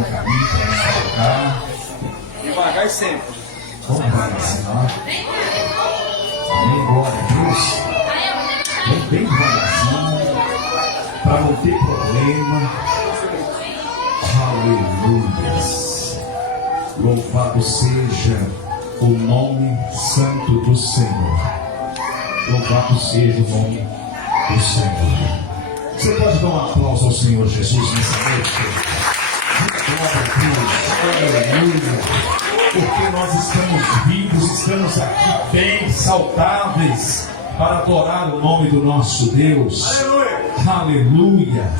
no caminho para nos tocar. Devagar sempre. Vamos devagarzinho. Amém, glória a Deus. Vem bem devagarzinho, para não ter problema. Aleluia. Louvado seja o nome santo do Senhor. Louvado seja o nome do Senhor. Você pode dar um aplauso ao Senhor Jesus nessa noite? Glória a Deus. Aleluia. Porque nós estamos vivos, estamos aqui bem saudáveis para adorar o nome do nosso Deus. Aleluia. Aleluia.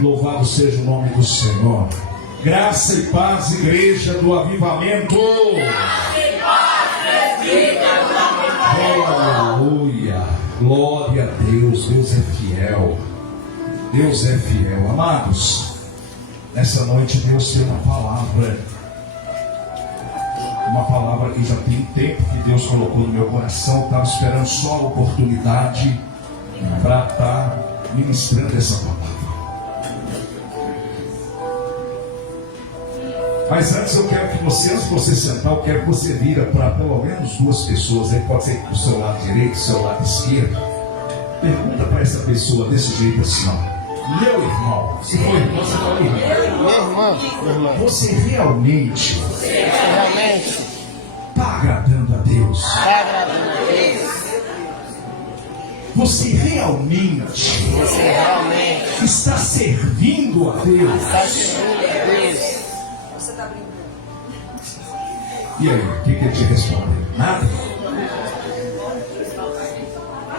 Louvado seja o nome do Senhor. Graça e paz, igreja do avivamento. Aleluia. Glória a Deus. Deus é fiel. Deus é fiel. Amados, nessa noite Deus tem uma palavra que já tem tempo que Deus colocou no meu coração. Estava esperando só a oportunidade para estar ministrando essa palavra. Mas antes eu quero que você, antes de você sentar, eu quero que você vira para pelo menos duas pessoas, aí pode ser do seu lado direito, do seu lado esquerdo. Pergunta para essa pessoa desse jeito assim, ó: meu irmão, se for irmão, você fala irmão. Você realmente está agradando a Deus? Você realmente está servindo a Deus? Você está brincando? E aí, o que ele te responde? Nada?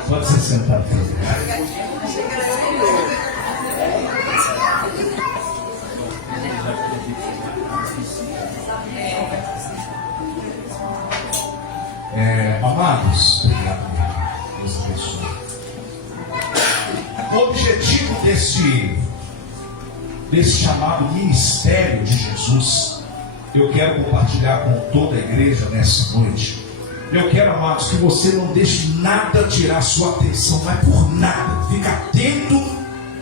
Pode se sentar, filho. Amados, obrigado, Deus abençoe. O objetivo desse chamado ministério de Jesus, eu quero compartilhar com toda a igreja nessa noite. Eu quero, amados, que você não deixe nada tirar sua atenção, mas por nada. Fica atento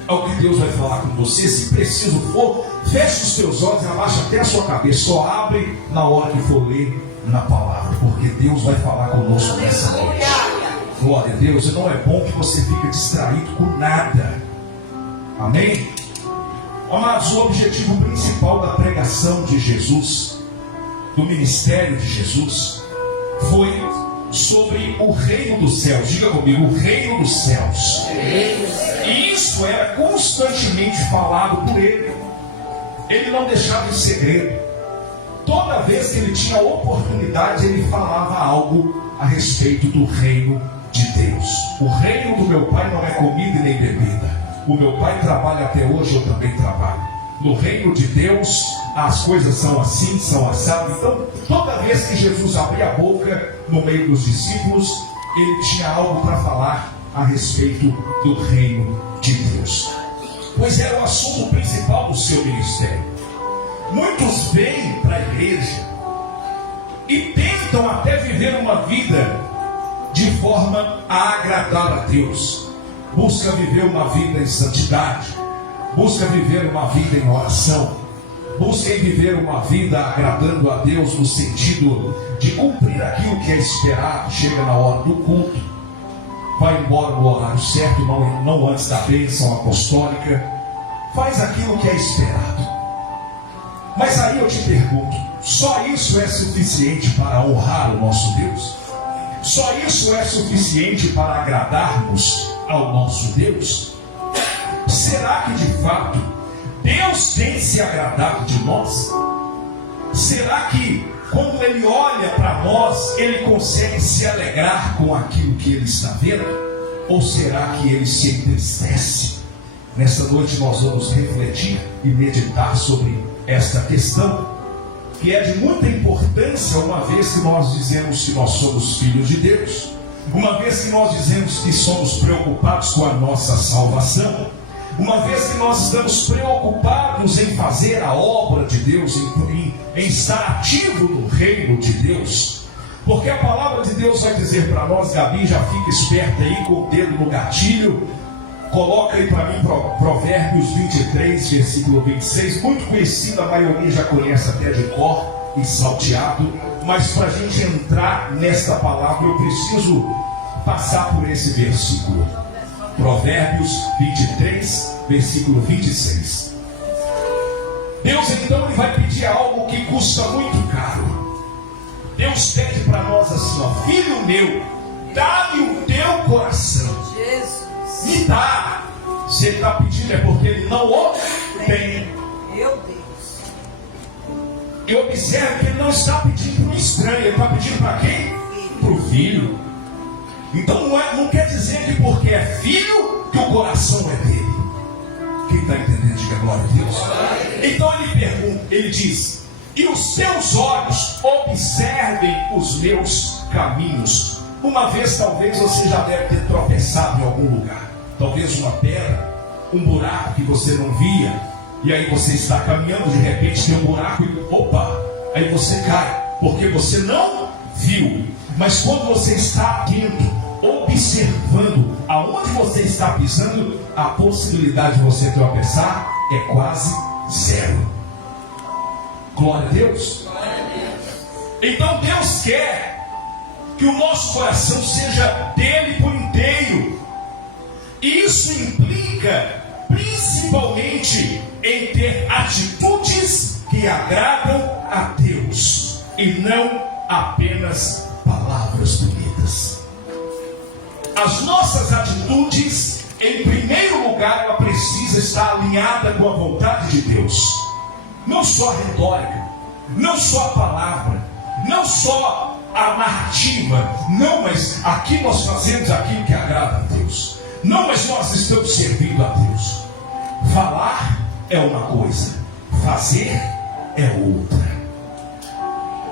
ao que Deus vai falar com você. Se preciso for, feche os seus olhos e abaixa até a sua cabeça. Só abre na hora que for ler na palavra, porque Deus vai falar conosco nessa noite. Glória a Deus. E não é bom que você fique distraído com nada. Amém? Amados, o objetivo principal da pregação de Jesus, do ministério de Jesus, foi sobre o reino dos céus. Diga comigo: o reino dos céus. E isso era constantemente falado por ele. Ele não deixava em segredo. Toda vez que ele tinha oportunidade, ele falava algo a respeito do reino de Deus. O reino do meu pai não é comida e nem bebida. O meu pai trabalha até hoje, eu também trabalho. No reino de Deus, as coisas são assim, são assadas. Então, toda vez que Jesus abria a boca no meio dos discípulos, ele tinha algo para falar a respeito do reino de Deus. Pois era o assunto principal do seu ministério. Muitos vêm para a igreja e tentam até viver uma vida de forma a agradar a Deus. Busca viver uma vida em santidade, busca viver uma vida em oração, busca viver uma vida agradando a Deus no sentido de cumprir aquilo que é esperado. Chega na hora do culto, vai embora no horário certo, não antes da bênção apostólica, faz aquilo que é esperado. Mas aí eu te pergunto: só isso é suficiente para honrar o nosso Deus? Só isso é suficiente para agradarmos ao nosso Deus? Será que de fato Deus tem se agradado de nós? Será que quando Ele olha para nós, Ele consegue se alegrar com aquilo que Ele está vendo? Ou será que Ele se entristece? Nesta noite nós vamos refletir e meditar sobre esta questão, que é de muita importância, uma vez que nós dizemos que nós somos filhos de Deus, uma vez que nós dizemos que somos preocupados com a nossa salvação, uma vez que nós estamos preocupados em fazer a obra de Deus, em estar ativo no reino de Deus. Porque a palavra de Deus vai dizer para nós, Gabi, já fica esperta aí com o dedo no gatilho: Coloca aí para mim Provérbios 23, versículo 26, muito conhecido, a maioria já conhece até de cor e salteado, mas para a gente entrar nesta palavra eu preciso passar por esse versículo. Provérbios 23, versículo 26. Deus então ele vai pedir algo que custa muito caro. Deus pede para nós assim, ó: filho meu, dá-me o teu coração. Jesus. Me dá. Se ele está pedindo é porque ele não o tem. Meu Deus. E observe que ele não está pedindo para um estranho, ele está pedindo para quem? Para o filho. Então não quer dizer que porque é filho que o coração é dele. Quem está entendendo, diga glória a Deus. Então ele pergunta, ele diz: e os teus olhos observem os meus caminhos. Uma vez talvez você já deve ter tropeçado em algum lugar, talvez uma pedra, um buraco que você não via, e aí você está caminhando, de repente tem um buraco e opa, aí você cai, porque você não viu. Mas quando você está atento, observando aonde você está pisando, a possibilidade de você tropeçar é quase zero. Glória a Deus. Então Deus quer que o nosso coração seja dele por inteiro. E isso implica principalmente em ter atitudes que agradam a Deus e não apenas palavras bonitas. As nossas atitudes, em primeiro lugar, ela precisa estar alinhada com a vontade de Deus. Não só a retórica, não só a palavra, não só a narrativa, não, mas aqui nós fazemos aquilo que agrada a Deus. Não, mas nós estamos servindo a Deus. Falar é uma coisa, fazer é outra.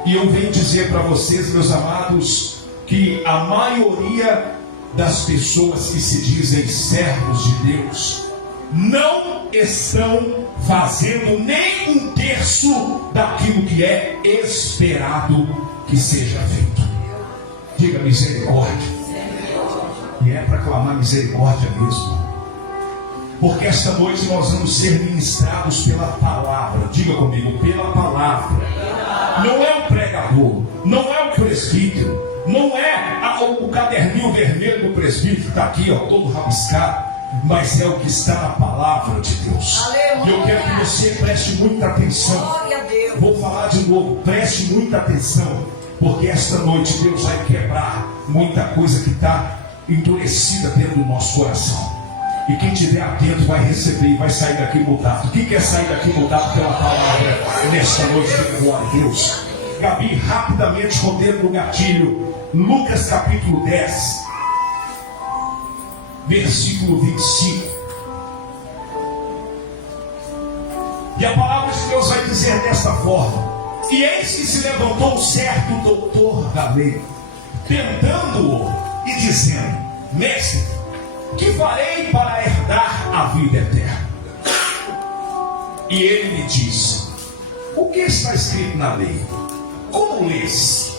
E eu venho dizer para vocês, meus amados, que a maioria das pessoas que se dizem servos de Deus não estão fazendo nem um terço daquilo que é esperado que seja feito. Diga misericórdia. E é para clamar misericórdia mesmo. Porque esta noite nós vamos ser ministrados pela palavra. Diga comigo, pela palavra. Não é o pregador, não é o presbítero, não é o caderninho vermelho do presbítero que está aqui, ó, todo rabiscado, mas é o que está na palavra de Deus. E eu quero que você preste muita atenção. Glória a Deus. Vou falar de novo, preste muita atenção, porque esta noite Deus vai quebrar muita coisa que está endurecida dentro do nosso coração. E quem estiver atento vai receber e vai sair daqui mudado. Quem quer sair daqui mudado pela palavra nesta noite? Glória a Deus. Gabi, rapidamente com o dedo no gatilho, Lucas capítulo 10, versículo 25. E a palavra de Deus vai dizer desta forma: e eis que se levantou um certo doutor da lei, tentando-o e dizendo: mestre, que farei para herdar a vida eterna? E ele lhe disse: o que está escrito na lei? Como lês?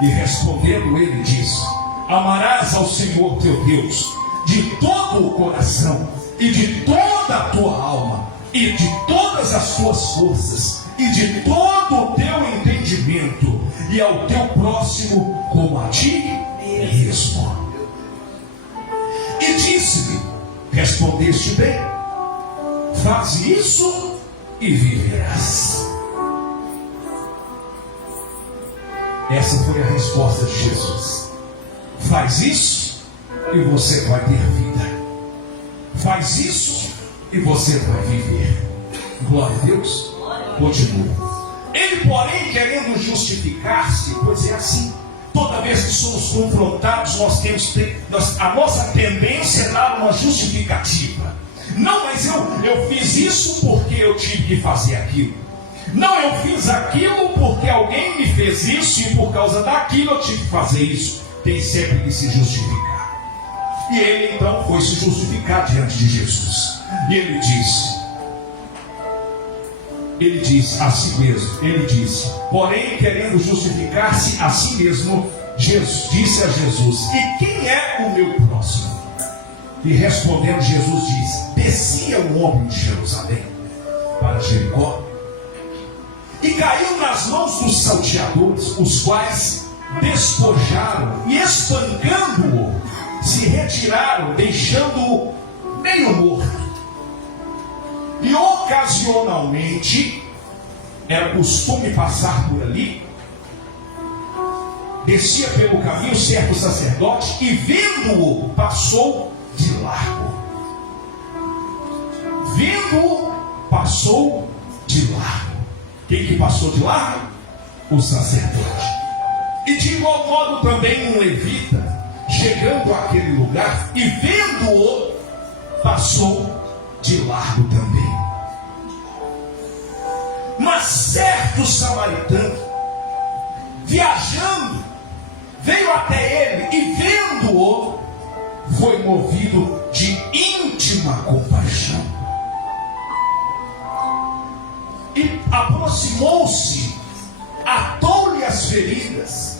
E respondendo ele disse: amarás ao Senhor teu Deus de todo o coração, e de toda a tua alma, e de todas as tuas forças, e de todo o teu entendimento, e ao teu próximo como a ti mesmo. E disse-lhe: respondeste bem, faze isso e viverás. Essa foi a resposta de Jesus. Faz isso e você vai ter vida. Faz isso e você vai viver. Glória a Deus. Continua. Ele, porém, querendo justificar-se, pois é assim. Toda vez que somos confrontados, a nossa tendência é dar uma justificativa. Não, mas eu fiz isso porque eu tive que fazer aquilo. Não, eu fiz aquilo porque alguém me fez isso e por causa daquilo eu tive que fazer isso. Tem sempre que se justificar. E ele então foi se justificar diante de Jesus. E ele disse a si mesmo, porém querendo justificar-se a si mesmo, Jesus disse a Jesus: e quem é o meu próximo? E respondendo, Jesus disse: descia um homem de Jerusalém para Jericó e caiu nas mãos dos salteadores, os quais despojaram e, espancando-o, se retiraram, deixando-o meio morto. E ocasionalmente era costume passar por ali, descia pelo caminho certo sacerdote e, vendo-o, passou de largo. Vendo-o, passou de largo. Quem que passou de largo? O sacerdote. E de igual modo também um levita, chegando àquele lugar e vendo-o, passou de largo também. Mas certo samaritano, viajando, veio até ele e vendo-o, foi movido de íntima compaixão. E aproximou-se, atou-lhe as feridas,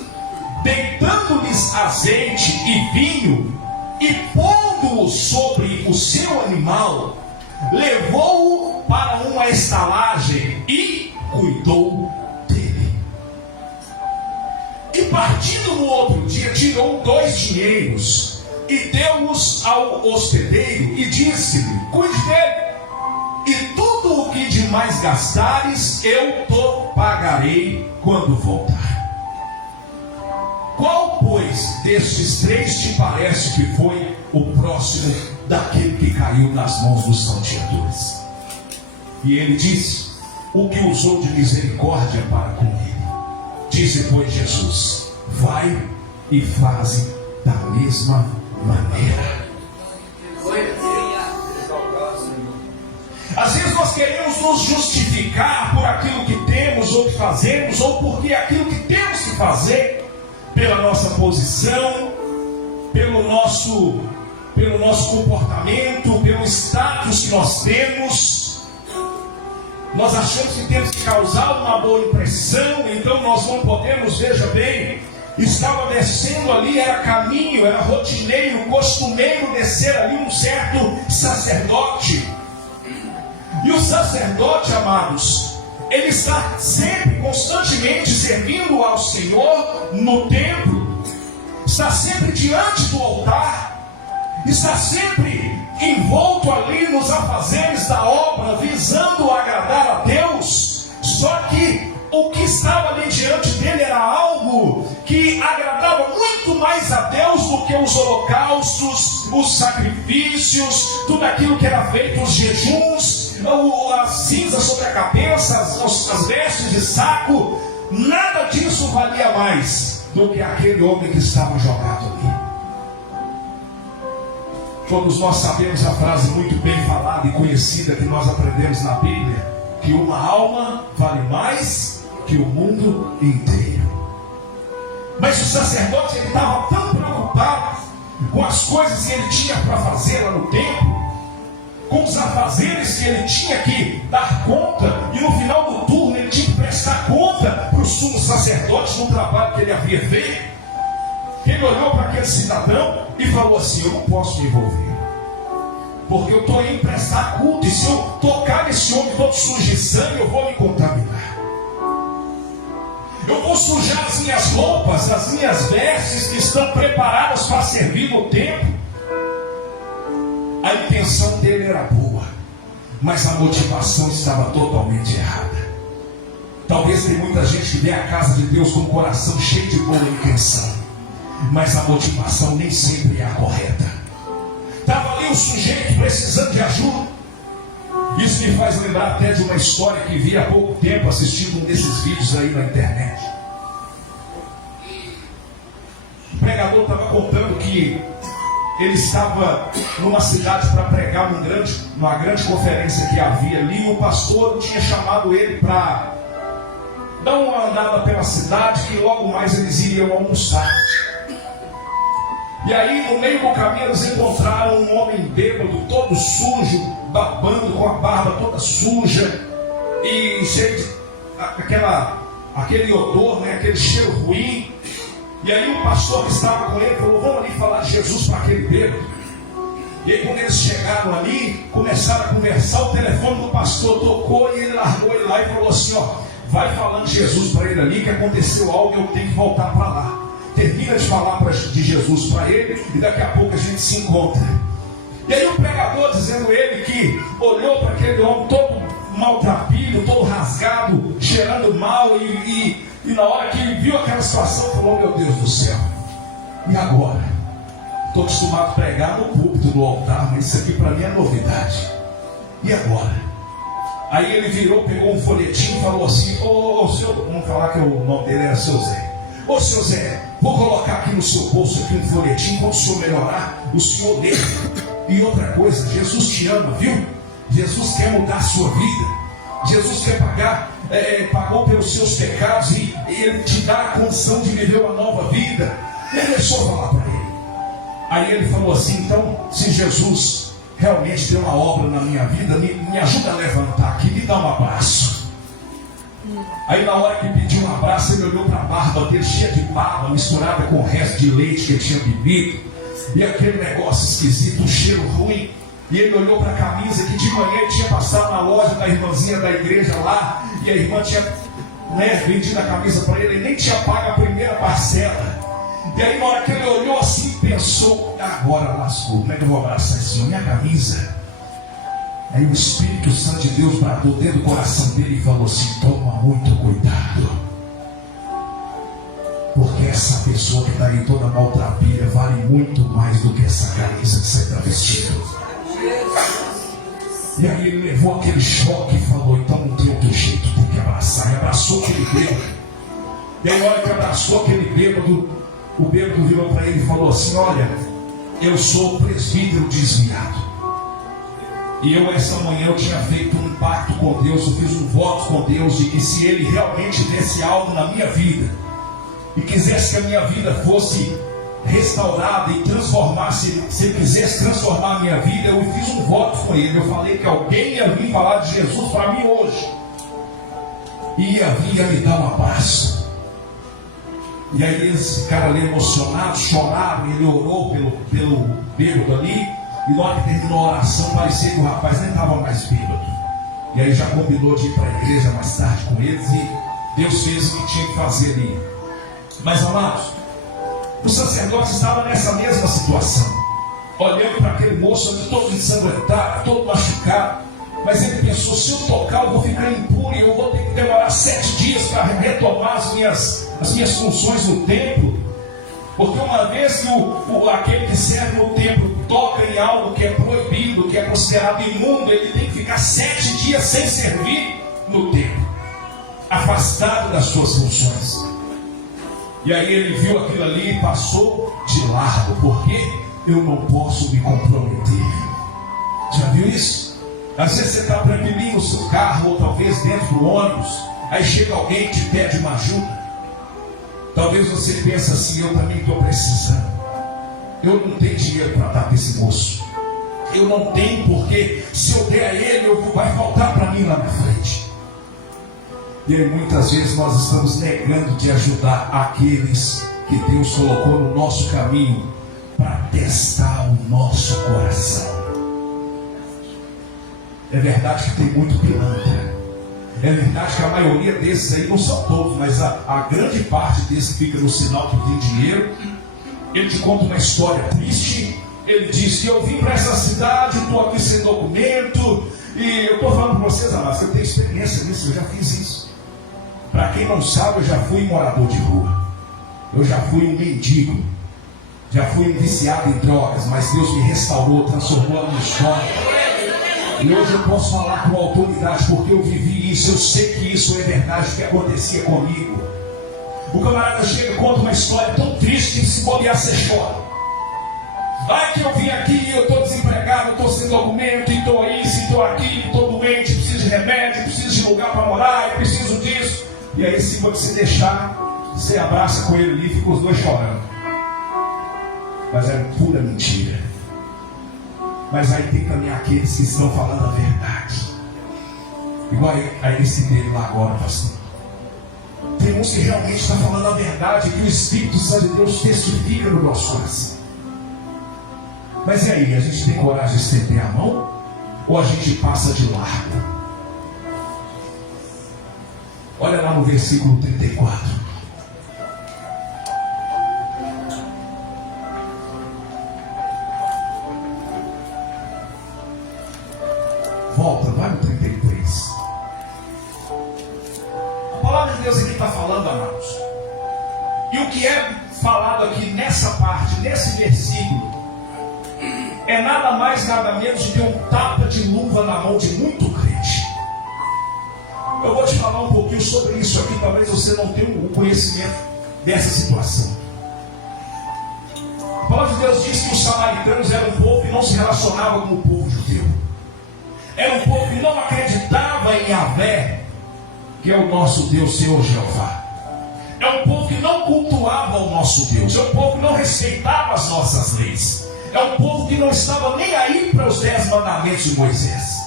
deitando-lhes azeite e vinho, e pondo-o sobre o seu animal, levou-o para uma estalagem e cuidou dele. E partindo no outro dia, tirou 2 dinheiros e deu-os ao hospedeiro e disse-lhe: cuide dele, e tudo o que demais gastares eu te pagarei quando voltar. Qual, pois, destes 3 te parece que foi o próximo daquele que caiu nas mãos dos salteadores? E ele disse: o que usou de misericórdia para com ele. Disse, pois, Jesus: vai e faze da mesma maneira. Às vezes nós queremos nos justificar por aquilo que temos ou que fazemos, ou porque aquilo que temos que fazer, pela nossa posição, pelo nosso comportamento, pelo status que nós temos. Nós achamos que temos que causar uma boa impressão, então nós não podemos, veja bem, estava descendo ali, era caminho, era rotineiro, costumeiro descer ali um certo sacerdote. E o sacerdote, amados, ele está sempre, constantemente servindo ao Senhor no templo, está sempre diante do altar, está sempre envolto ali nos afazeres da obra, visando agradar a Deus. Só que o que estava ali diante dele era algo que agradava muito mais a Deus do que os holocaustos, os sacrifícios, tudo aquilo que era feito, os jejuns, as cinzas sobre a cabeça, as vestes de saco. Nada disso valia mais do que aquele homem que estava jogado ali. Todos nós sabemos a frase muito bem falada e conhecida que nós aprendemos na Bíblia, que uma alma vale mais que o mundo inteiro. Mas o sacerdote, ele estava tão preocupado com as coisas que ele tinha para fazer lá no templo, com os afazeres que ele tinha que dar conta, e no final do turno ele tinha que prestar conta para o sumo sacerdote no trabalho que ele havia feito. Ele olhou para aquele cidadão e falou assim: eu não posso me envolver, porque eu estou indo prestar culto, e se eu tocar nesse homem todo sujo de sangue, eu vou me contaminar. Eu vou sujar as minhas roupas, as minhas vestes que estão preparadas para servir no templo. A intenção dele era boa, mas a motivação estava totalmente errada. Talvez tem muita gente que vem à casa de Deus com o coração cheio de boa intenção, mas a motivação nem sempre é a correta. Estava ali um sujeito precisando de ajuda. Isso me faz lembrar até de uma história que vi há pouco tempo assistindo um desses vídeos aí na internet. O pregador estava contando que ele estava numa cidade para pregar numa grande conferência que havia ali, e o pastor tinha chamado ele para dar uma andada pela cidade, que logo mais eles iriam almoçar. E aí, no meio do caminho, eles encontraram um homem bêbado, todo sujo, babando, com a barba toda suja e cheio de aquele odor, né, aquele cheiro ruim. E aí o pastor que estava com ele falou: vamos ali falar de Jesus para aquele bêbado. E aí quando eles chegaram ali, começaram a conversar, o telefone do pastor tocou e ele largou ele lá e falou assim, ó, vai falando de Jesus para ele ali, que aconteceu algo e eu tenho que voltar para lá. Termina de falar de Jesus para ele e daqui a pouco a gente se encontra. E aí o pregador, dizendo ele que olhou para aquele homem todo maltrapilho, todo rasgado, cheirando mal e na hora que ele viu aquela situação, falou, meu Deus do céu, e agora? Estou acostumado a pregar no púlpito, no altar, mas isso aqui para mim é novidade. E agora? Aí ele virou, pegou um folhetim e falou assim, ô senhor, vamos falar que o nome dele era seu Zé. Ô seu Zé, vou colocar aqui no seu bolso aqui um folhetim, quando o senhor melhorar, o senhor lê. E outra coisa, Jesus te ama, viu? Jesus quer mudar a sua vida. Jesus quer pagou pelos seus pecados e Ele te dá a condição de viver uma nova vida. E ele deixou falar para ele. Aí ele falou assim, então, se Jesus realmente deu uma obra na minha vida, me ajuda a levantar aqui, me dá um abraço. Aí na hora que pediu um abraço, ele olhou para a barba dele, cheia de baba, misturada com o resto de leite que ele tinha bebido. E aquele negócio esquisito, um cheiro ruim. E ele olhou para a camisa que de manhã ele tinha passado na loja da irmãzinha da igreja lá. E a irmã tinha vendido a camisa para ele, ele nem tinha pago a primeira parcela. E aí na hora que ele olhou assim, pensou, agora lascou, como é que eu vou abraçar esse senhor? Minha camisa. Aí o Espírito Santo de Deus bradou dentro do coração dele e falou assim, toma muito cuidado. Porque essa pessoa que está aí toda maltrapilha vale muito mais do que essa camisa que você está vestindo. E aí ele levou aquele choque e falou, então não tem outro jeito, tem que abraçar. E abraçou aquele bêbado. E aí na hora que abraçou aquele bêbado, o bêbado virou para ele e falou assim, olha, eu sou presbítero desviado. E eu essa manhã eu tinha feito um pacto com Deus, eu fiz um voto com Deus de que se Ele realmente desse algo na minha vida e quisesse que a minha vida fosse restaurada e transformasse, se Ele quisesse transformar a minha vida, eu fiz um voto com Ele. Eu falei que alguém ia vir falar de Jesus para mim hoje e ia vir me dar um abraço. E aí eles ficaram ali emocionados, choraram, e ele orou pelo bêbado ali. E na hora que terminou a oração, parecia que o rapaz nem estava mais bêbado. E aí já combinou de ir para a igreja mais tarde com eles. E Deus fez o que tinha que fazer ali. Mas amados, o sacerdote estava nessa mesma situação, olhando para aquele moço ali todo ensanguentado, todo machucado. Mas ele pensou, se eu tocar eu vou ficar impuro e eu vou ter que demorar 7 dias para retomar as minhas funções no templo. Porque uma vez que aquele que serve no templo toca em algo que é proibido, que é considerado imundo, ele tem que ficar 7 dias sem servir no templo, afastado das suas funções. E aí ele viu aquilo ali e passou de largo, porque eu não posso me comprometer. Já viu isso? Às vezes você está tranquilinho no seu carro, ou talvez dentro do ônibus, aí chega alguém e te pede uma ajuda. Talvez você pense assim, eu também estou precisando. Eu não tenho dinheiro para dar para esse moço. Eu não tenho, porque se eu der a ele, vai faltar para mim lá na frente. E aí muitas vezes nós estamos negando de ajudar aqueles que Deus colocou no nosso caminho para testar o nosso coração. É verdade que tem muito pilantra. É verdade que a maioria desses aí, não são todos, mas a grande parte desses que fica no sinal que tem dinheiro. Ele te conta uma história triste. Ele diz que eu vim para essa cidade, estou aqui sem documento. E eu estou falando para vocês, amados, eu tenho experiência nisso, eu já fiz isso. Para quem não sabe, eu já fui morador de rua. Eu já fui um mendigo. Já fui um viciado em drogas, mas Deus me restaurou, transformou a minha história. E hoje eu posso falar com autoridade, porque eu vivi isso, eu sei que isso é verdade, que acontecia comigo. O camarada chega e conta uma história tão triste que se bobear você chora. Vai que eu vim aqui, eu estou desempregado, estou sem documento, estou isso, estou aquilo, estou doente, preciso de remédio, preciso de lugar para morar, preciso disso. E aí se você deixar, você abraça com ele ali e fica os dois chorando. Mas é pura mentira. Mas aí tem também aqueles que estão falando a verdade. Igual a esse dele lá agora, pastor. Tem uns que realmente estão falando a verdade, que o Espírito Santo de Deus testifica no nosso coração. Mas e aí, a gente tem coragem de estender a mão? Ou a gente passa de largo? Olha lá no versículo 34. Volta, vai no 33. A palavra de Deus aqui está falando, amados. E o que é falado aqui nessa parte, nesse versículo, é nada mais, nada menos do que um tapa de luva na mão de muito crente. Eu vou te falar um pouquinho sobre isso aqui, talvez você não tenha o conhecimento dessa situação. A palavra de Deus diz que os samaritanos eram um povo que não se relacionava com o povo judeu. Era um povo que não acreditava em Yahvé, que é o nosso Deus, Senhor Jeová. É um povo que não cultuava o nosso Deus. É um povo que não respeitava as nossas leis. É um povo que não estava nem aí para os 10 mandamentos de Moisés.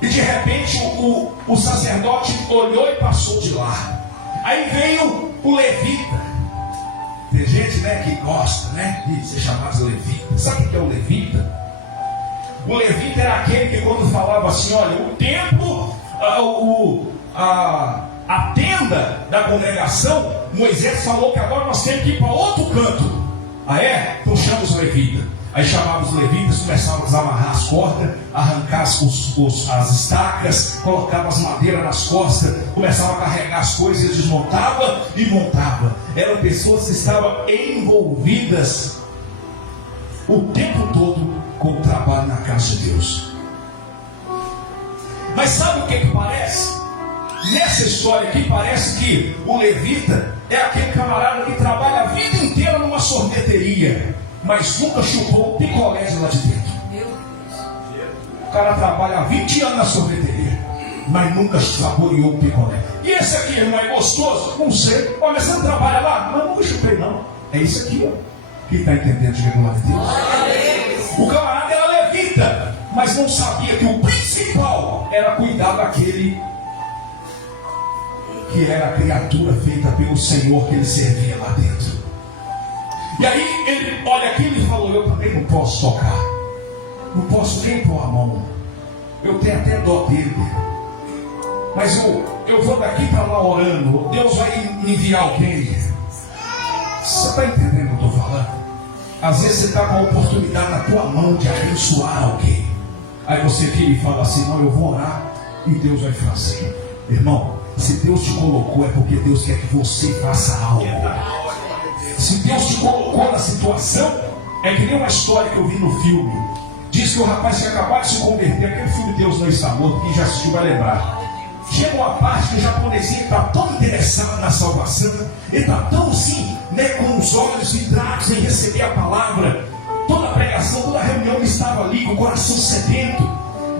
E de repente o sacerdote olhou e passou de lá. Aí veio o levita. Tem gente, né, que gosta, né, de ser chamado de levita. Sabe o que é o levita? O levita era aquele que quando falava assim, olha, o templo, a tenda da congregação, Moisés falou que agora nós temos que ir para outro canto. Ah é? Então chama os levitas. Aí chamava os levitas, começavam a desamarrar as cordas, arrancar as estacas, colocava as madeiras nas costas, começava a carregar as coisas, desmontava e montava. Eram pessoas que estavam envolvidas o tempo todo com o trabalho na casa de Deus. Mas sabe o que parece? Nessa história aqui parece que o levita é aquele camarada que trabalha a vida inteira numa sorveteria, mas nunca chupou um picolé de lá de dentro. O cara trabalha há 20 anos na sorveteria, mas nunca saboreou um picolé. E esse aqui, irmão, é gostoso? Não sei. Mas você não trabalha lá? Mas nunca chupei, não. É isso aqui, ó. Quem está entendendo, diga glória a Deus. O camarada era levita, mas não sabia que o principal era cuidar daquele que era a criatura feita pelo Senhor que ele servia lá dentro. E aí ele olha aquilo e falou, eu também não posso tocar, não posso nem pôr a mão, eu tenho até dó dele, mas eu vou daqui para lá orando, Deus vai me enviar alguém. Você está entendendo o que eu estou falando? Às vezes você está com a oportunidade na tua mão de abençoar alguém, aí você vira e fala assim, não, eu vou orar e Deus vai fazer. Irmão, se Deus te colocou é porque Deus quer que você faça algo. Se Deus te colocou na situação, é que nem uma história que eu vi no filme. Diz que o rapaz que acabou de se converter, aquele filme Deus Não Está Morto, quem já assistiu vai lembrar. Chega uma parte que o japonesinho está tão interessado na salvação, ele está tão assim, né, com os olhos vidrados em receber a palavra. Toda a pregação, toda a reunião ele estava ali com o coração sedento.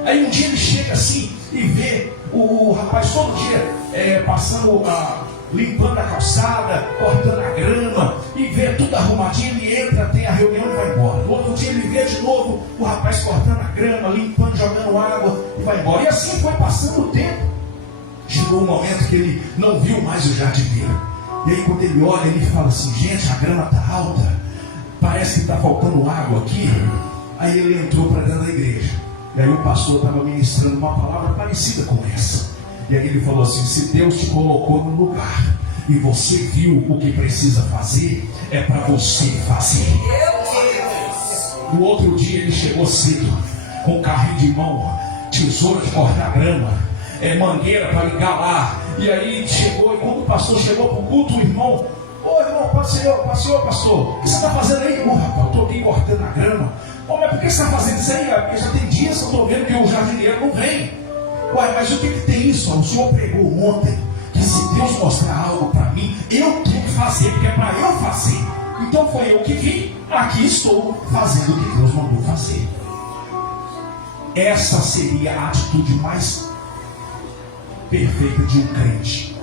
Aí um dia ele chega assim e vê o rapaz todo dia passando, limpando a calçada, cortando a grama, e vê tudo arrumadinho, ele entra, tem a reunião e vai embora. No outro dia ele vê de novo o rapaz cortando a grama, limpando, jogando água e vai embora. E assim foi passando o tempo. Chegou um momento que ele não viu mais o jardineiro. E aí quando ele olha, ele fala assim, gente, a grama está alta, parece que está faltando água aqui. Aí ele entrou para dentro da igreja. E aí o pastor estava ministrando uma palavra parecida com essa. E aí ele falou assim, se Deus te colocou no lugar e você viu o que precisa fazer, é para você fazer. No outro dia ele chegou cedo, com um carrinho de mão, tesoura de cortar grama, mangueira para ligar lá. E aí chegou, e quando o pastor chegou para o culto, o irmão, ô irmão, pastor, o que você está fazendo aí? Rapaz, eu estou aqui cortando a grama. Mas por que você está fazendo isso aí? Porque já tem dias que eu estou vendo que o jardineiro não vem. Ué, mas o que tem isso? O senhor pregou ontem que se Deus mostrar algo para mim, eu tenho que fazer, porque é para eu fazer. Então foi eu que vim, aqui estou fazendo o que Deus mandou fazer. Essa seria a atitude mais perfeita de um crente.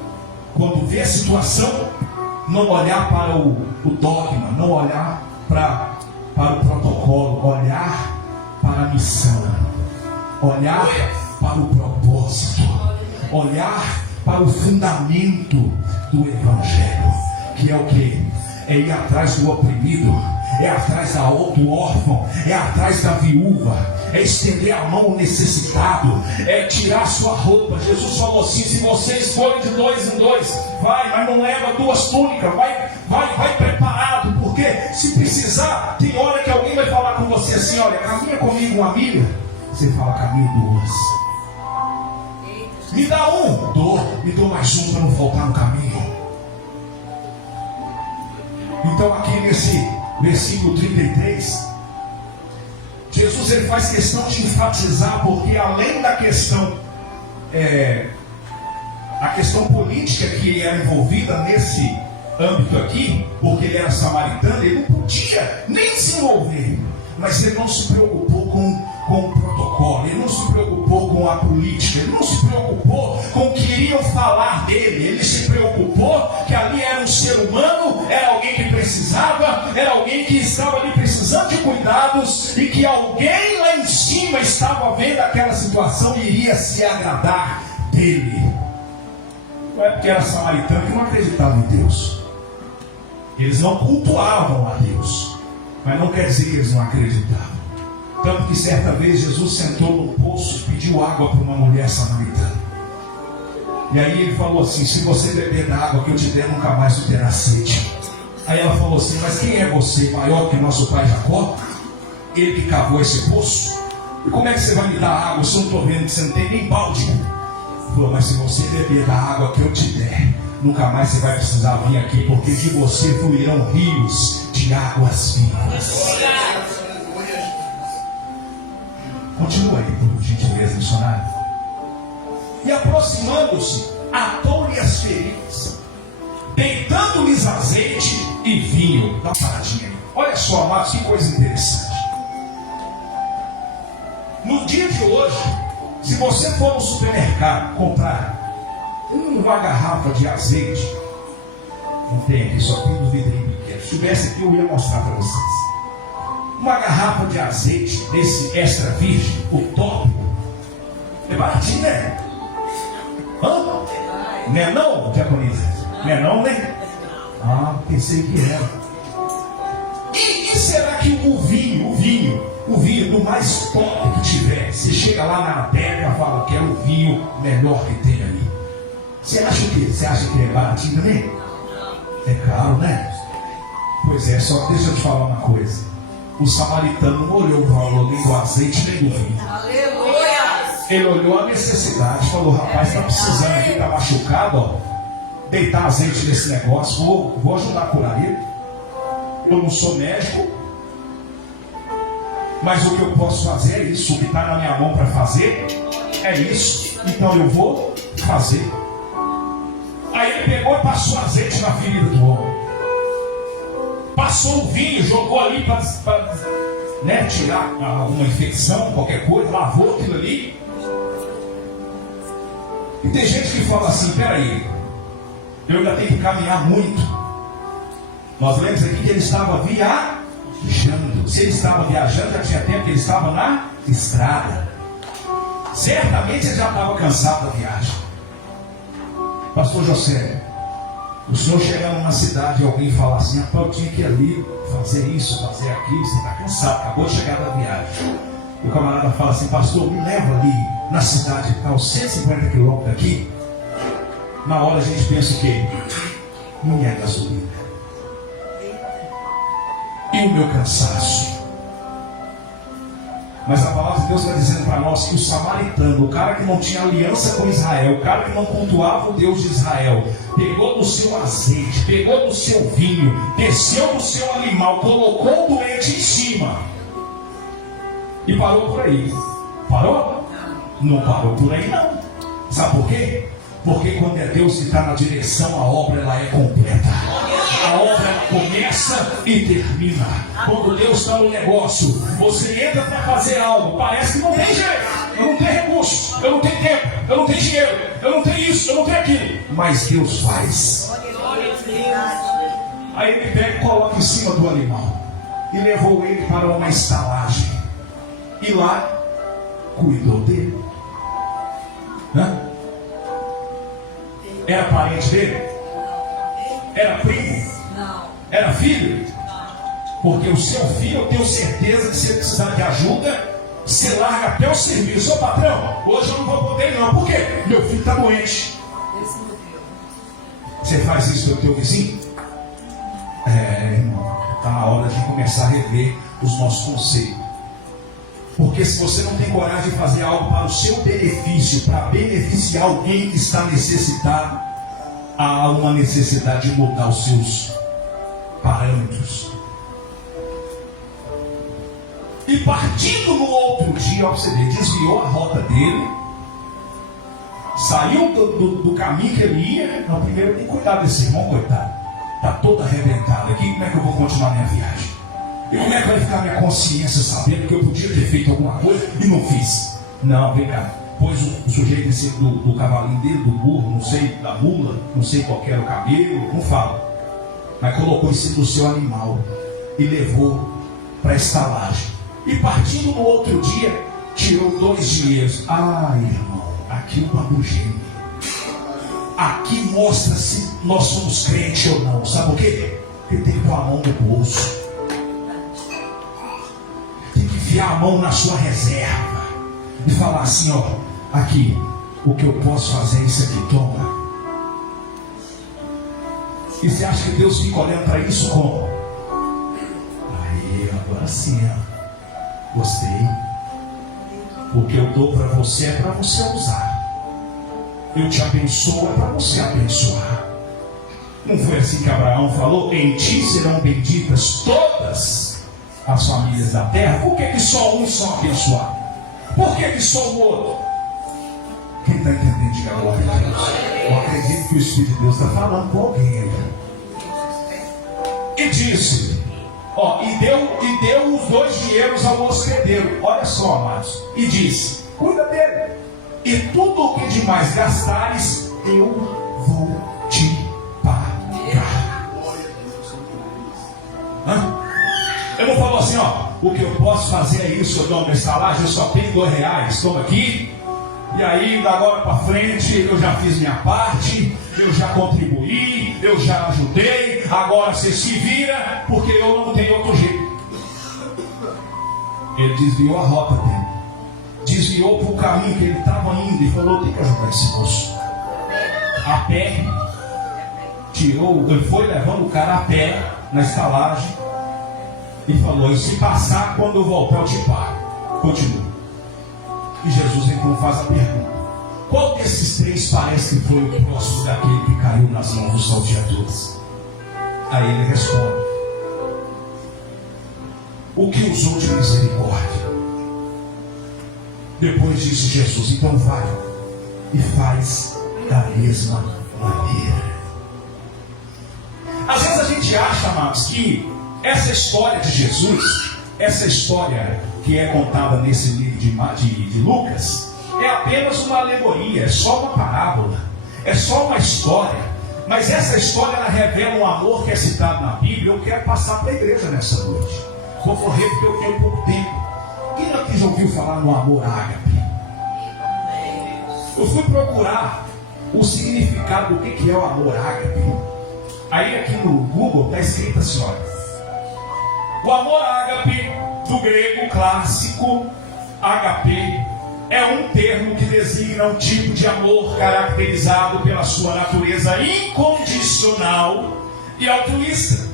Quando vê a situação, não olhar para o dogma, não olhar para o protocolo, olhar para a missão, olhar para o propósito, olhar para o fundamento do Evangelho, que é o que? é ir atrás do oprimido, é atrás do órfão, é atrás da viúva, é estender a mão ao necessitado, é tirar sua roupa. Jesus falou assim: se vocês forem de 2 em 2, vai, mas não leva 2 túnicas, vai preparado, porque se precisar, tem hora que alguém vai falar com você assim: olha, caminha comigo 1 milha, você fala: caminho 2. Me dá 1, me dou mais 1 para não faltar no caminho. Então aqui nesse versículo 33, Jesus ele faz questão de enfatizar, porque além da questão a questão política que era envolvida nesse âmbito aqui, porque ele era samaritano, ele não podia nem se envolver, mas ele não se preocupou com o protocolo, ele não se preocupou com a política, ele não se preocupou com o que iriam falar dele, ele se preocupou que ali era um ser humano, era alguém que precisava, era alguém que estava ali precisando de cuidados, e que alguém lá em cima estava vendo aquela situação e iria se agradar dele. Não é porque era samaritano que não acreditava em Deus, eles não cultuavam a Deus, mas não quer dizer que eles não acreditavam. Tanto que certa vez Jesus sentou no poço e pediu água para uma mulher samaritana. E aí ele falou assim: se você beber da água que eu te der, nunca mais tu terá sede. Aí ela falou assim: mas quem é você, maior que nosso pai Jacó? Ele que cavou esse poço? E como é que você vai me dar água se eu não estou vendo que você não tem nem balde? Ele falou: mas se você beber da água que eu te der, nunca mais você vai precisar vir aqui, porque de você fluirão rios de águas vivas. Continua aí, por gentileza, missionário. E aproximando-se, atou-lhe as feridas, deitando-lhes azeite e vinho. Dá uma paradinha aí. Olha só, amados, que coisa interessante. No dia de hoje, se você for no supermercado comprar uma garrafa de azeite, não tem aqui, só tem no vidrinho pequeno. Se tivesse aqui, eu ia mostrar para vocês. Uma garrafa de azeite desse extra virgem, o top, é baratinho, né? Hã? Não é não, diaconisa? Não é não, né? Ah, pensei que era. E será que o vinho do mais top que tiver, você chega lá na adega e fala: quero o vinho melhor que tem ali. Você acha que é baratinho também? É caro, né? Pois é, só deixa eu te falar uma coisa. O samaritano não olhou o valor nem do azeite nem do vinho. Aleluia! Ele olhou a necessidade, falou: rapaz, está precisando aqui, está machucado, ó. Deitar azeite nesse negócio, vou ajudar a curar ele. Eu não sou médico, mas o que eu posso fazer é isso. O que está na minha mão para fazer é isso. Então eu vou fazer. Aí ele pegou e passou azeite na ferida do homem. Passou o vinho, jogou ali para tirar uma infecção, qualquer coisa, lavou aquilo ali. E tem gente que fala assim: peraí, eu ainda tenho que caminhar muito. Nós lemos aqui que ele estava viajando. Se ele estava viajando, já tinha tempo que ele estava na estrada. Certamente ele já estava cansado da viagem. Pastor José, o senhor chegar numa cidade e alguém falar assim: rapaz, eu tinha que ir ali, fazer isso, fazer aquilo, você está cansado, acabou de chegar da viagem. E o camarada fala assim: pastor, me leva ali na cidade que está aos 150 quilômetros daqui. Na hora a gente pensa o quê? Minha gasolina. E o meu cansaço. Mas a palavra de Deus está dizendo para nós que o samaritano, o cara que não tinha aliança com Israel, o cara que não cultuava o Deus de Israel, pegou do seu azeite, pegou do seu vinho, desceu do seu animal, colocou o doente em cima e parou por aí. Parou? Não parou por aí não. Sabe por quê? Porque quando é Deus que está na direção, a obra ela é completa. A obra começa e termina. Quando Deus está no negócio, você entra para fazer algo, parece que não tem jeito, eu não tenho recurso, eu não tenho tempo, eu não tenho dinheiro, eu não tenho isso, eu não tenho aquilo, mas Deus faz. Aí ele pega e coloca em cima do animal e levou ele para uma estalagem e lá cuidou dele. Era parente dele? Era primo? Não. Era filho? Porque o seu filho, eu tenho certeza que se ele precisar de ajuda, você larga até o serviço. Ô patrão, hoje eu não vou poder ir não. Por quê? Meu filho está doente. Você faz isso pelo teu vizinho? Irmão, está na hora de começar a rever os nossos conceitos. Porque se você não tem coragem de fazer algo para o seu benefício, para beneficiar alguém que está necessitado, há uma necessidade de mudar os seus parâmetros. E partindo no outro dia, você vê, desviou a rota dele, saiu do caminho que ele ia. Não, primeiro tem que cuidar desse irmão, coitado. Está todo arrebentado aqui, como é que eu vou continuar minha viagem? E como é que vai ficar minha consciência sabendo que eu podia ter feito alguma coisa e não fiz? Não, vem cá. Pôs o sujeito em cima do cavalinho dele, do burro, não sei, da mula, não sei qual era o cabelo, não falo. Mas colocou em cima do seu animal e levou para a estalagem. E partindo no outro dia, tirou 2 dinheiros. Irmão, aqui o babugênio. Aqui mostra se nós somos crentes ou não. Sabe por quê? Porque tem que pôr a mão no bolso. Tem que enfiar a mão na sua reserva. E falar assim, ó, aqui, o que eu posso fazer é isso aqui, toma. E você acha que Deus fica olhando para isso como? Aí, agora sim, ó. Gostei. O que eu dou para você é para você usar. Eu te abençoo é para você abençoar. Não foi assim que Abraão falou? Em ti serão benditas todas as famílias da terra. Por que só um são abençoados? Por que só o outro? Quem está entendendo, diga glória a Deus. Eu acredito que o Espírito de Deus está falando com alguém. E disse, e deu os 2 dinheiros ao hospedeiro. Olha só, amados. E disse, cuida dele. E tudo o que demais gastares, eu vou te pagar. Eu não falo assim, o que eu posso fazer é isso, eu dou uma estalagem, eu só tenho R$2, toma aqui. E aí, da agora para frente, eu já fiz minha parte, eu já contribuí, eu já ajudei, agora você se vira, porque eu não tenho outro jeito. Ele desviou a rota dele, desviou para o caminho que ele estava indo e falou, tem que ajudar esse moço. A pé, ele foi levando o cara a pé na estalagem e falou, e se passar, quando eu voltar eu te pago. Continua. E Jesus então faz a pergunta, qual desses 3 parece que foi o próximo daquele que caiu nas mãos dos salteadores? Aí ele responde, o que usou de misericórdia. Depois disse Jesus, então vai e faz da mesma maneira. Às vezes a gente acha, amados, que essa história de Jesus, essa história que é contada nesse livro de Lucas, é apenas uma alegoria, é só uma parábola, é só uma história. Mas essa história ela revela um amor que é citado na Bíblia. Eu quero passar para a igreja nessa noite. Vou correr porque eu tenho pouco tempo. Quem aqui já ouviu falar no amor ágape? Eu fui procurar o significado do que é o amor ágape. Aí aqui no Google está escrito assim, olha. O amor ágape, do grego clássico, HP, é um termo que designa um tipo de amor caracterizado pela sua natureza incondicional e altruísta,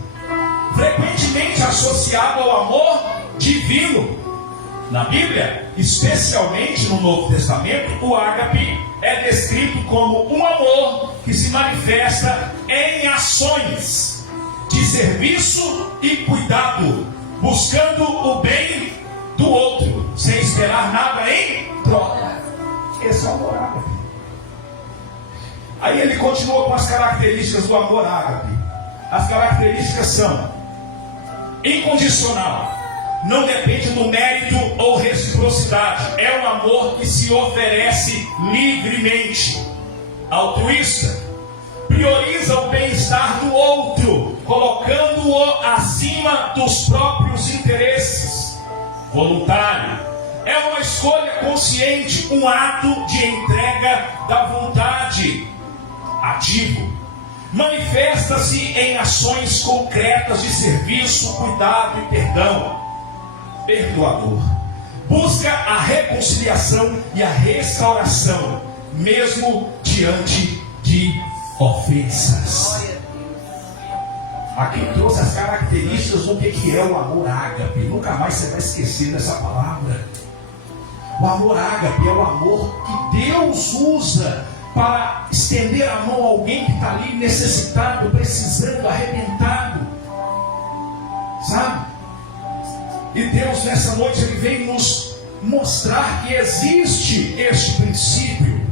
frequentemente associado ao amor divino. Na Bíblia, especialmente no Novo Testamento, o ágape é descrito como um amor que se manifesta em ações de serviço e cuidado, buscando o bem do outro, sem esperar nada em troca. Esse é o amor ágape. Aí ele continua com as características do amor ágape. As características são incondicional, não depende do mérito ou reciprocidade, é um amor que se oferece livremente. Altruísta, prioriza o bem-estar do outro, colocando-o acima dos próprios interesses. Voluntário, é uma escolha consciente, um ato de entrega da vontade. Ativo, Manifesta-se em ações concretas de serviço, cuidado e perdão. Perdoador. Busca a reconciliação e a restauração, mesmo diante de ofensas. Aqui trouxe as características do que é o amor ágape. Nunca mais você vai esquecer dessa palavra. O amor ágape é o amor que Deus usa para estender a mão a alguém que está ali necessitado, precisando, arrebentado. Sabe? E Deus nessa noite Ele vem nos mostrar que existe este princípio.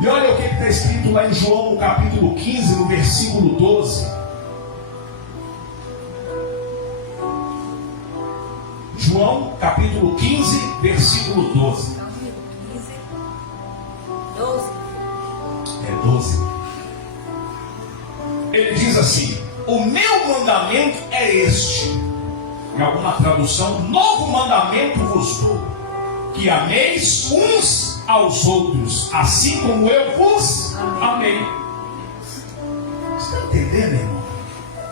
E olha o que está escrito lá em João, no capítulo 15, no versículo 12. João, capítulo 15, versículo 12. 12. Ele diz assim: o meu mandamento é este. Em alguma tradução, novo mandamento vos dou, que ameis uns aos outros, assim como eu vos amei. Você está entendendo, irmão?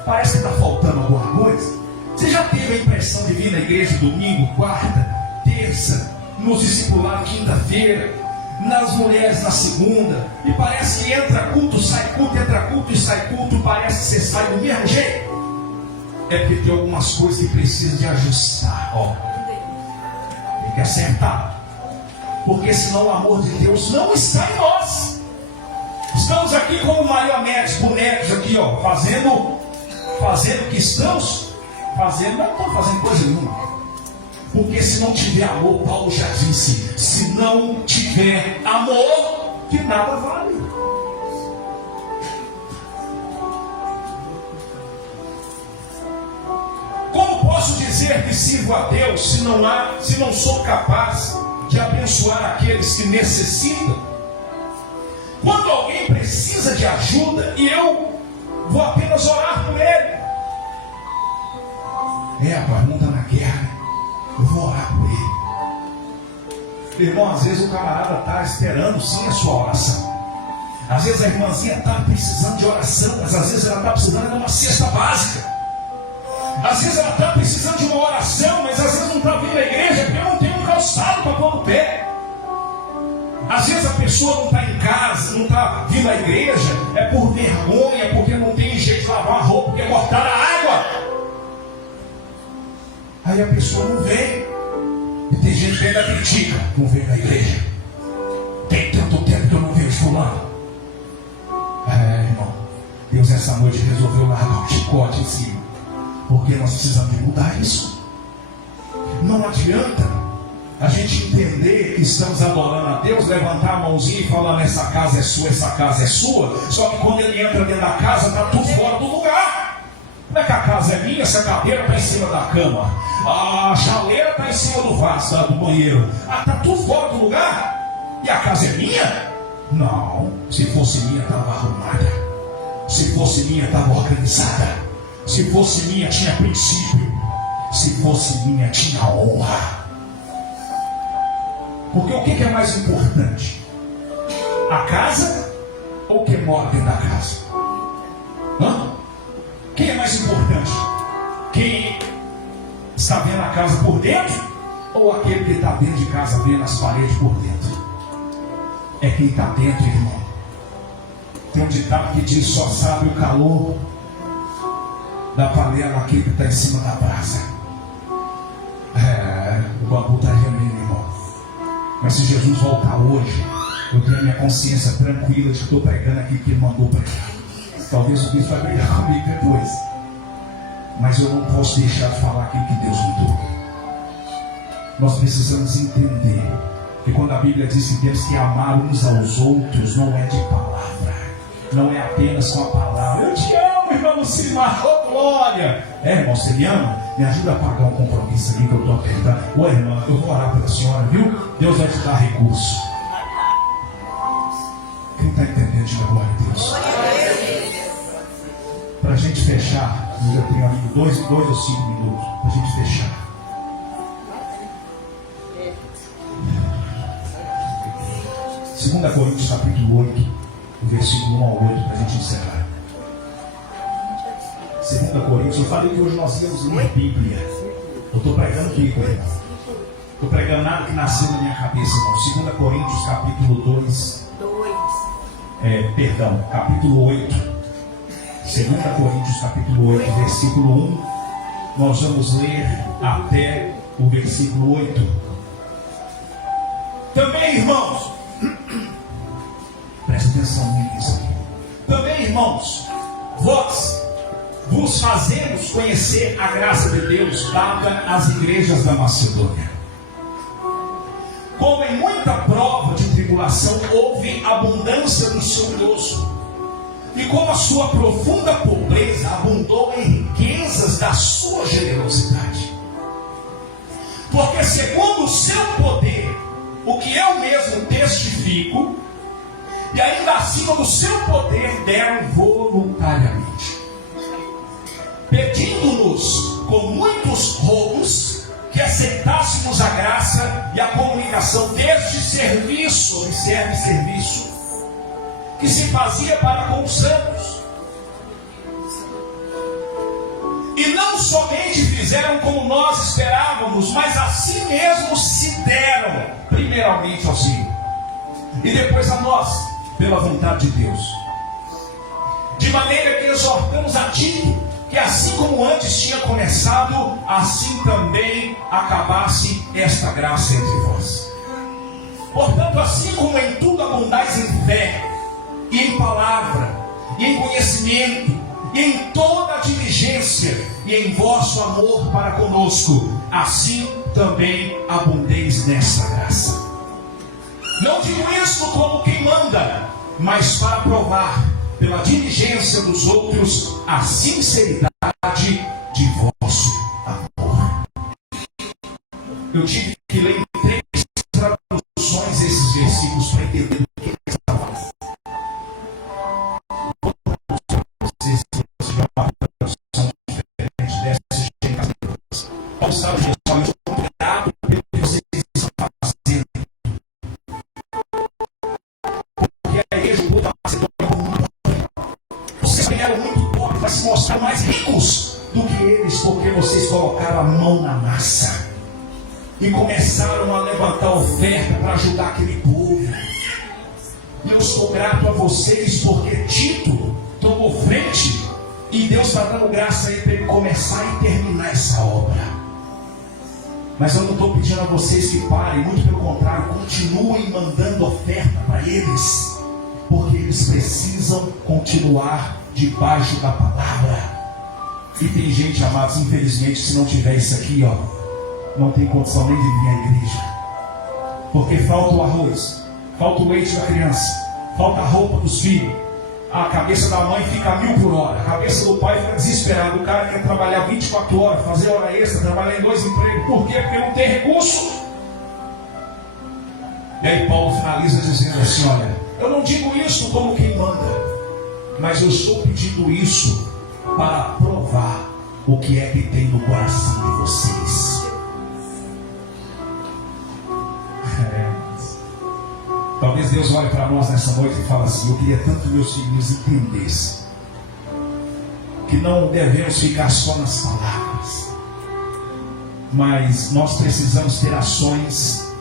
Parece que está faltando alguma coisa. Você já teve a impressão de vir na igreja domingo, quarta, terça, nos discipular quinta-feira, nas mulheres na segunda, e parece que entra culto, sai culto, entra culto e sai culto, parece que você sai do mesmo jeito? É porque tem algumas coisas que precisam de ajustar, ó. Tem que acertar, porque senão o amor de Deus não está em nós. Estamos aqui como marionetes, bonecos aqui, ó, fazendo o que estamos fazendo, não estamos fazendo coisa nenhuma. Porque se não tiver amor, Paulo já disse, se não tiver amor, de nada vale. Como posso dizer que sirvo a Deus se não sou capaz de abençoar aqueles que necessitam? Quando alguém precisa de ajuda e eu vou apenas orar por ele. Rapaz, não está na guerra, eu vou orar por ele. Irmão, às vezes o camarada está esperando sim a sua oração. Às vezes a irmãzinha está precisando de oração, mas às vezes ela está precisando de uma cesta básica. Às vezes ela está precisando de uma oração, mas às vezes não está vindo à igreja porque não tem um calçado para pôr no pé. Às vezes a pessoa não está em casa, não está vindo à igreja, é por vergonha, porque não tem jeito de lavar a roupa, porque cortaram a água. Aí a pessoa não vem. E tem gente que ainda critica, não vem na igreja. Tem tanto tempo que eu não vejo fulano. Irmão, Deus essa noite resolveu largar um chicote em cima, porque nós precisamos de mudar isso. Não adianta a gente entender que estamos adorando a Deus, levantar a mãozinha e falar, essa casa é sua, essa casa é sua. Só que quando ele entra dentro da casa, está tudo fora do lugar. Como é que a casa é minha se a cadeira está em cima da cama? A chaleira está em cima do vaso, do banheiro. Está tudo fora do lugar? E a casa é minha? Não. Se fosse minha, estava arrumada. Se fosse minha, estava organizada. Se fosse minha, tinha princípio. Se fosse minha, tinha honra. Porque o que é mais importante? A casa ou quem mora dentro da casa? Hã? Quem é mais importante? Quem está vendo a casa por dentro? Ou aquele que está dentro de casa vendo as paredes por dentro? É quem está dentro, irmão. Tem um ditado que diz, só sabe o calor da panela aquele que está em cima da brasa. O bambu está gemendo, irmão. Mas se Jesus voltar hoje, eu tenho a minha consciência tranquila de que estou pregando aquilo que ele mandou pregar. Talvez o bispo vai brigar comigo depois, mas eu não posso deixar de falar aquilo que Deus mudou. Nós precisamos entender que quando a Bíblia diz que temos que amar uns aos outros, não é de palavra, não é apenas com a palavra. Eu te amo, irmão Lucimar, oh glória. Irmão, você me ama? Me ajuda a pagar um compromisso ali que eu estou apertando. Ô irmã, eu vou orar pela senhora, viu? Deus vai te dar recurso. Quem está entendendo, diga glória a Deus. Para a gente fechar, eu tenho amigo 2 ou 5 minutos para a gente fechar. Segunda Coríntios capítulo 8. o versículo 1 ao 8, para a gente encerrar. 2 Coríntios, eu falei que hoje nós íamos ler Bíblia. Eu estou pregando Bíblia, irmão. Estou pregando nada que nasceu na minha cabeça, não. 2 Coríntios, capítulo 2. Capítulo 8. 2 Coríntios, capítulo 8, versículo 1. Nós vamos ler até o versículo 8. Também, irmãos, presta atenção nisso aqui. Também, irmãos, vós vos fazemos conhecer a graça de Deus dada às igrejas da Macedônia. Como em muita prova de tribulação houve abundância no seu gozo, e como a sua profunda pobreza abundou em riquezas da sua generosidade. Porque segundo o seu poder, o que eu mesmo testifico, e ainda acima do seu poder deram voluntariamente, pedindo-nos com muitos rogos que aceitássemos a graça e a comunicação deste serviço, observe serviço, que se fazia para com os santos. E não somente fizeram como nós esperávamos, mas assim mesmo se deram, primeiramente ao Senhor, e depois a nós, pela vontade de Deus. De maneira que exortamos a Tito, que assim como antes tinha começado, assim também acabasse esta graça entre vós. Portanto, assim como em tudo abundais em fé, e em palavra, e em conhecimento, e em toda diligência, e em vosso amor para conosco, assim também abundeis nessa graça. Não digo isto como quem manda, mas para provar, pela diligência dos outros, a sinceridade de vosso amor. Eu tive que ler em 3 traduções esses versículos para entender o que ele está falando. Vocês tiveram uma tradução diferente dessa gente. Paulo sabe disso, eu estou grato pelo que vocês estão fazendo. Porque a igreja do Macedônia, vocês ganharam muito pouco para se mostrar mais ricos do que eles, porque vocês colocaram a mão na massa e começaram a levantar oferta para ajudar aquele povo. E eu estou grato a vocês porque Tito tomou frente e Deus está dando graça aí para ele começar e terminar essa obra. Mas eu não estou pedindo a vocês que parem, muito pelo contrário, continuem mandando oferta para eles, porque eles precisam continuar debaixo da palavra. E tem gente, amados, infelizmente, se não tiver isso aqui, não tem condição nem de vir à igreja, porque falta o arroz, falta o leite da criança, falta a roupa dos filhos, a cabeça da mãe fica 1000 por hora, a cabeça do pai fica desesperado, o cara quer trabalhar 24 horas, fazer hora extra, trabalhar em 2 empregos, por quê? Porque não tem recurso. E aí Paulo finaliza dizendo assim: olha, eu não digo isso como quem manda, mas eu estou pedindo isso para provar o que é que tem no coração de vocês. Talvez Deus olhe para nós nessa noite e fale assim: eu queria tanto que meus filhos entendessem que não devemos ficar só nas palavras, mas nós precisamos ter ações,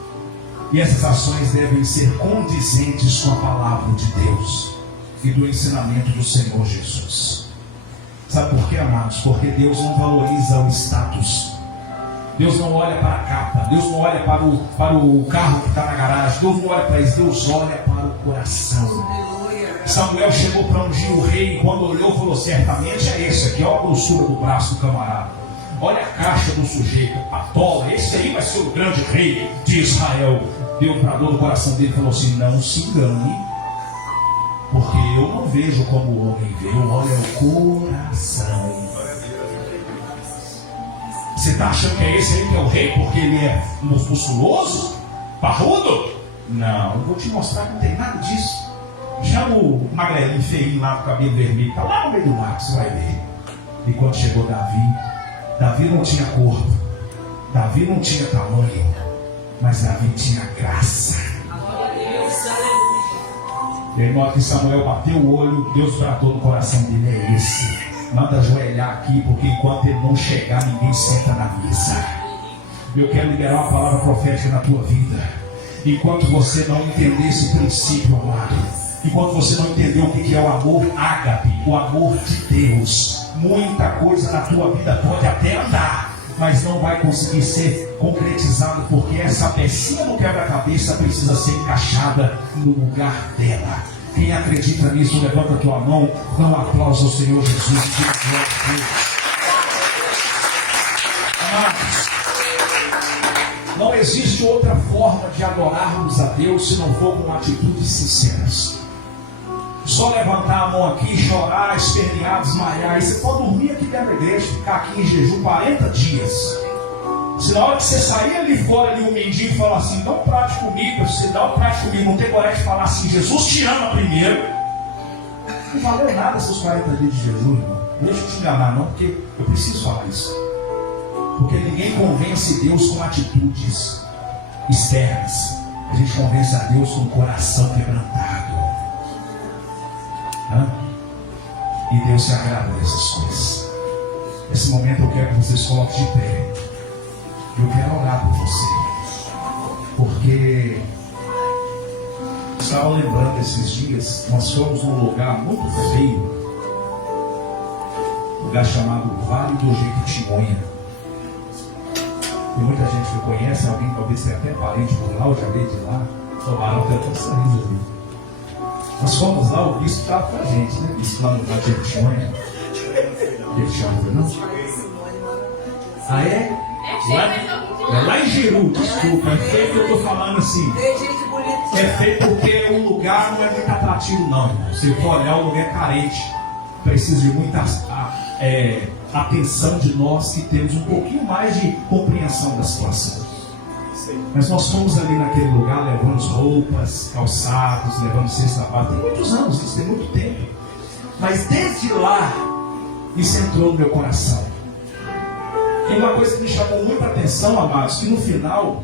e essas ações devem ser condizentes com a palavra de Deus e do ensinamento do Senhor Jesus. Sabe por quê, amados? Porque Deus não valoriza o status. Deus não olha para a capa, Deus não olha para o carro que está na garagem, Deus não olha para isso, Deus olha para o coração. Samuel chegou para ungir o rei, e quando olhou falou: certamente é esse aqui, olha a grossura do braço do camarada, olha a caixa do sujeito, a tola, esse aí vai ser o grande rei de Israel. Deu para a dor do coração dele e falou assim: não se engane, porque eu não vejo como o homem vê, eu olho o coração. Você está achando que é esse aí que é o rei porque ele é musculoso? Parrudo? Não, eu vou te mostrar que não tem nada disso. Chama o magrelinho feinho lá com o cabelo vermelho, está lá no meio do mar, você vai ver. E quando chegou Davi não tinha corpo, Davi não tinha tamanho, mas Davi tinha graça. E aí, na hora que Samuel bateu o olho, Deus bradou no coração dele: é esse. Manda ajoelhar aqui, porque enquanto ele não chegar, ninguém senta na mesa. Eu quero liberar uma palavra profética na tua vida. Enquanto você não entender esse princípio, amado, enquanto você não entender o que é o amor ágape, o amor de Deus, muita coisa na tua vida pode até andar, mas não vai conseguir ser concretizado, porque essa pecinha no quebra-cabeça precisa ser encaixada no lugar dela. Quem acredita nisso, levanta a tua mão, dá um aplauso ao Senhor Jesus. Amados, não existe outra forma de adorarmos a Deus se não for com atitudes sinceras. Só levantar a mão aqui, chorar, espernear, desmaiar. E você pode dormir aqui dentro da igreja, ficar aqui em jejum 40 dias. Se na hora que você sair ali fora, ali um mendigo falar assim: dá um prato de comida, você dá um prato de comida, não tem coragem de falar assim: Jesus te ama primeiro. Não valeu nada seus 40 dias de jejum, irmão. Deixa eu te enganar não, porque eu preciso falar isso. Porque ninguém convence Deus com atitudes externas. A gente convence a Deus com o coração quebrantado. E Deus se agrada dessas coisas. Nesse momento eu quero que vocês coloquem de pé. Eu quero orar por você. Porque estava lembrando esses dias, nós fomos num lugar muito feio, um lugar chamado Vale do Jequitinhonha. Tem muita gente que conhece, alguém talvez tenha até parente por lá, eu já veio de lá. Tomaram até um sorriso ali. Nós fomos lá, o bispo estava com a gente, né? O bispo lá no Vale do Jequitinhonha. Jequitinhonha, não? Ah, é? Lá em Jeru, desculpa, é feio que eu estou falando assim. É feio porque o lugar não é muito atrativo, não, irmão. Se for olhar, o lugar é carente. Precisa de muita atenção de nós que temos um pouquinho mais de compreensão da situação. Mas nós fomos ali naquele lugar, levamos roupas, calçados, levamos cesta básica. Tem muitos anos, isso tem muito tempo. Mas desde lá, isso entrou no meu coração. E uma coisa que me chamou muita atenção, amados, que no final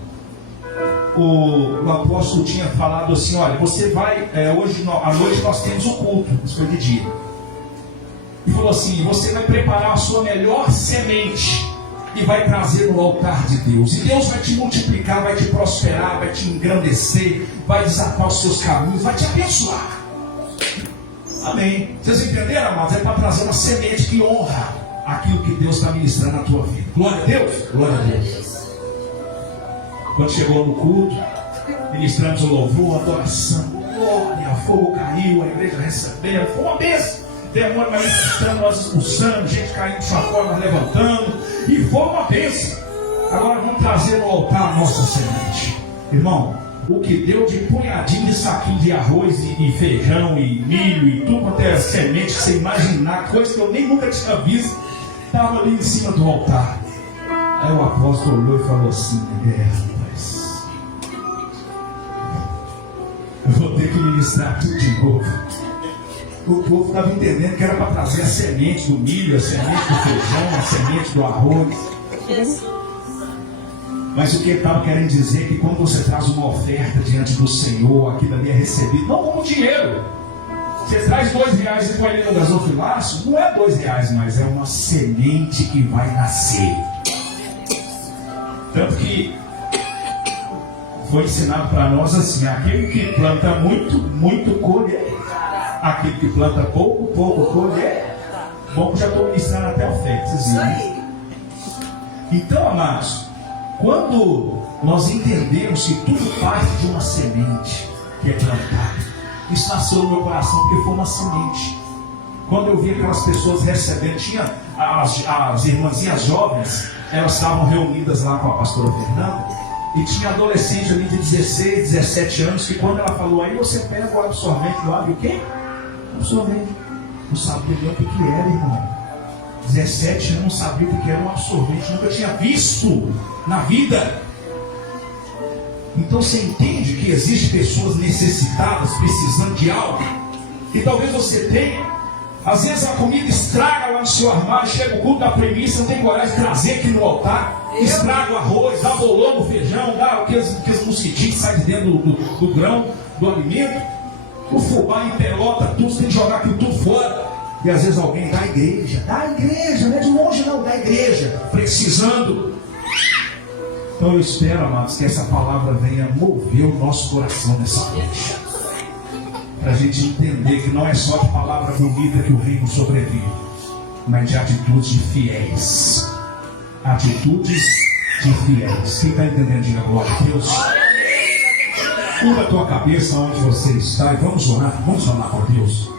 o apóstolo tinha falado assim: olha, você vai, hoje à noite nós temos o culto, isso foi de dia. E falou assim: você vai preparar a sua melhor semente e vai trazer no altar de Deus. E Deus vai te multiplicar, vai te prosperar, vai te engrandecer, vai desatar os seus caminhos, vai te abençoar. Amém. Vocês entenderam, amados? É para trazer uma semente que honra aquilo que Deus está ministrando na tua vida. Glória a Deus. Glória a Deus. Quando chegou no culto, ministramos o louvor, a adoração, glória, fogo caiu, a igreja recebeu, foi uma bênção. Demônio manifestando, nós expulsando, gente caindo de sua forma, levantando, e foi uma bênção. Agora vamos trazer no altar a nossa semente. Irmão, o que deu de punhadinho de saquinho de arroz e feijão e milho e tudo quanto é semente que você imaginar, coisa que eu nem nunca tinha visto, estava ali em cima do altar. Aí o apóstolo olhou e falou assim: rapaz, eu vou ter que ministrar tudo de novo. O povo estava entendendo que era para trazer a semente do milho, a semente do feijão, a semente do arroz. Mas o que ele estava querendo dizer é que quando você traz uma oferta diante do Senhor, aquilo ali é recebido, não como dinheiro. Você traz R$2 e põe ali no gasofilaço, não é R$2, mas é uma semente que vai nascer. Tanto que foi ensinado para nós assim: aquele que planta muito, muito colhe. Aquele que planta pouco, pouco colhe. Bom, já estou ministrando até ofertas. Então, amados, quando nós entendemos que tudo parte de uma semente que é plantada, isso nasceu no meu coração porque foi uma semente. Quando eu vi aquelas pessoas recebendo, tinha as irmãzinhas jovens, elas estavam reunidas lá com a pastora Fernanda, e tinha adolescente ali de 16, 17 anos, que quando ela falou: aí você pega o absorvente lá, e o quê? Absorvente. Não sabia nem o que era, irmão. 17 anos, não sabia o que era um absorvente, nunca tinha visto na vida. Então você entende que existem pessoas necessitadas, precisando de algo, e talvez você tenha. Às vezes a comida estraga lá no seu armário, chega o culto da premissa, não tem coragem de trazer aqui no altar, estraga o arroz, dá bolão no feijão, dá aqueles mosquitinhos que saem de dentro do grão, do alimento. o fubá em pelota, tudo, você tem que jogar aquilo tudo fora. E às vezes alguém da igreja, não é de longe não, da igreja, precisando. Então eu espero, amados, que essa palavra venha mover o nosso coração nessa noite. Para a gente entender que não é só de palavra bonita que o reino sobrevive, mas de atitudes de fiéis. Atitudes de fiéis. Quem está entendendo, diga glória a Deus. Curva a tua cabeça onde você está e vamos orar por Deus.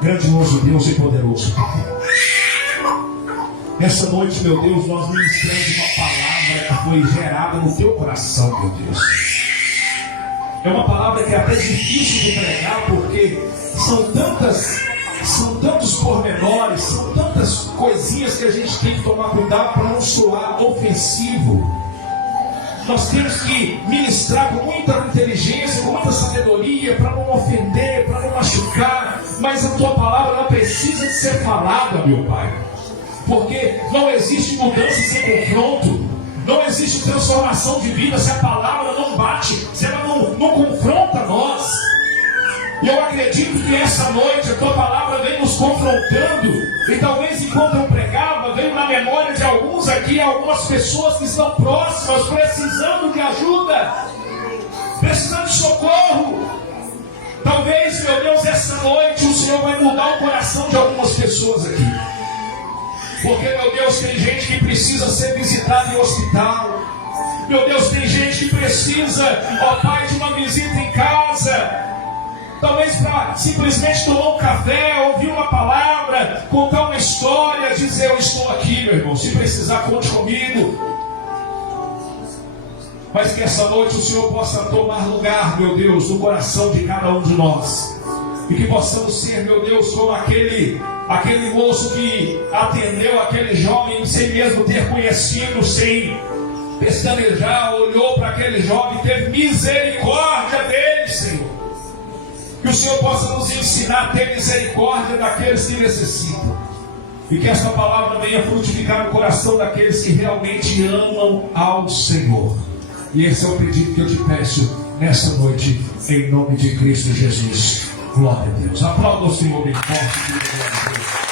Grandioso Deus e poderoso Pai. Nessa noite, meu Deus, nós ministramos uma palavra que foi gerada no teu coração, meu Deus. É uma palavra que é até difícil de pregar, porque são tantos pormenores, são tantas coisinhas que a gente tem que tomar cuidado para não soar ofensivo. Nós temos que ministrar com muita inteligência, com muita sabedoria, para não ofender, para não machucar. Mas a tua palavra não precisa de ser falada, meu Pai. Porque não existe mudança sem confronto. Não existe transformação de vida se a palavra não bate, se ela não confronta nós. E eu acredito que essa noite a tua palavra vem nos confrontando. E talvez enquanto eu pregava, veio na memória de alguns aqui, algumas pessoas que estão próximas, precisando de ajuda, precisando de socorro. Talvez, meu Deus, essa noite o Senhor vai mudar o coração de algumas pessoas aqui. Porque, meu Deus, tem gente que precisa ser visitada em hospital. Meu Deus, tem gente que precisa, ó Pai, de uma visita em casa. Talvez para simplesmente tomar um café, ouvir uma palavra, contar uma história, dizer: eu estou aqui, meu irmão, se precisar, conte comigo. Mas que essa noite o Senhor possa tomar lugar, meu Deus, no coração de cada um de nós. E que possamos ser, meu Deus, como aquele moço que atendeu aquele jovem sem mesmo ter conhecido, sem pestanejar, olhou para aquele jovem e teve misericórdia dele, Senhor. Que o Senhor possa nos ensinar a ter misericórdia daqueles que necessitam. E que esta palavra venha frutificar no coração daqueles que realmente amam ao Senhor. E esse é o pedido que eu te peço nesta noite, em nome de Cristo Jesus. Glória a Deus. Aplauda o Senhor bem forte. Glória a Deus.